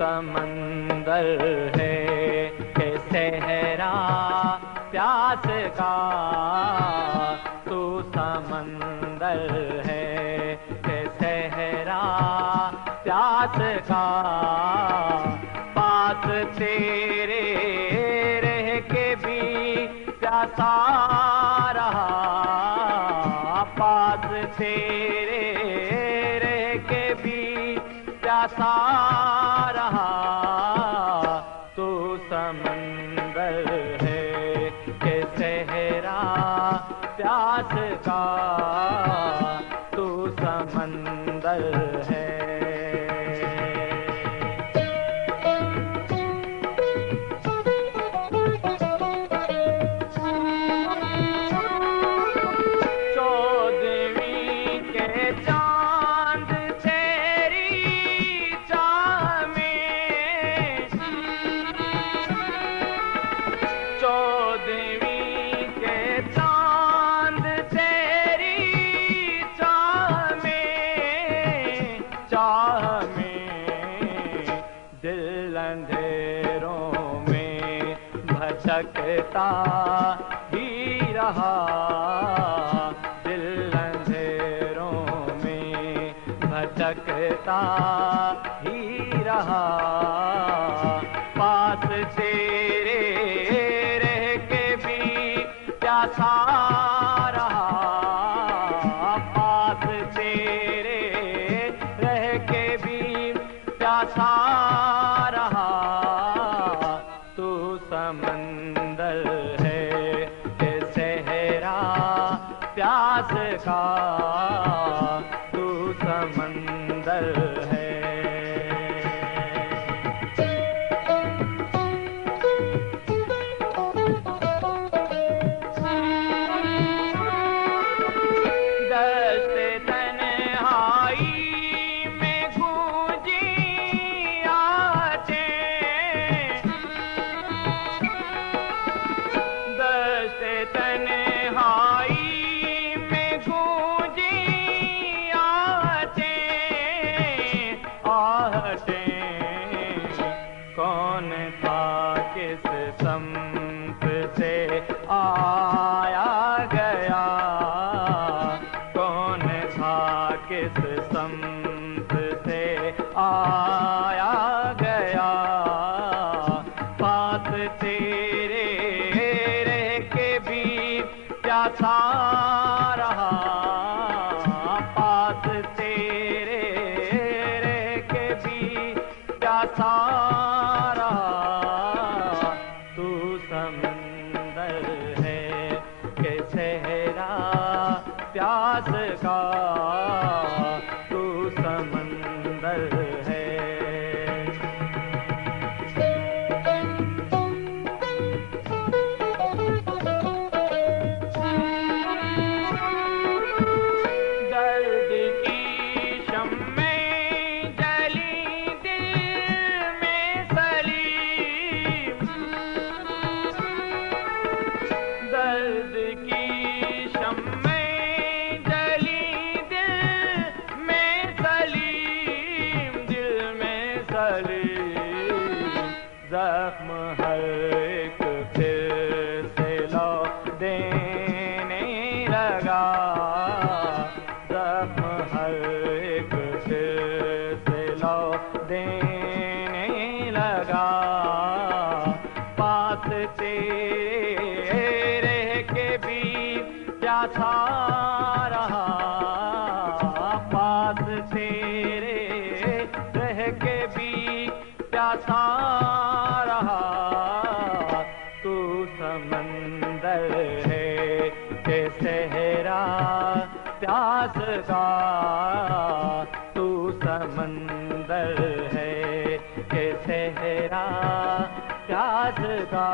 समंदर है कि सहरा प्यास का, तू समंदर है कि सहरा प्यास का। पास तेरे रह के भी प्यासा रहा, पास तेरे रह के भी प्यासा रहा। तू समंदर है कि सहरा प्यास का, तू समंदर है। अंधेरों में भटकता ही रहा, दिल अंधेरों में भटकता ही रहा। पास तेरे रह के भी प्यासा रहा, पास तेरे रह के भी प्यासा रहा। तू समंदर है कि सहरा प्यास का, तू समंदर है। कौन था किस संत से आया गया, कौन था किस संत से आया गया। पास तेरे रह के भी प्यासा रहा, पास तेरे रह के भी प्यासा रहा। तू समंदर है कि सहरा प्यास का, तू समंदर है। दर्द की शम्में जली दिल में सली, दर्द की शम्में जली दिल में सलीम, दिल में सलीम। जख्म हर एक फिर से लौ देने लगा, जख्म हर एक फिर से लौ देने लगा। पास तेरे रह के भी प्यासा रहा, पास तेरे रह के भी प्यासा रहा। तू समंदर है कि सहरा प्यास का, तू समंदर है कि सहरा प्यास का।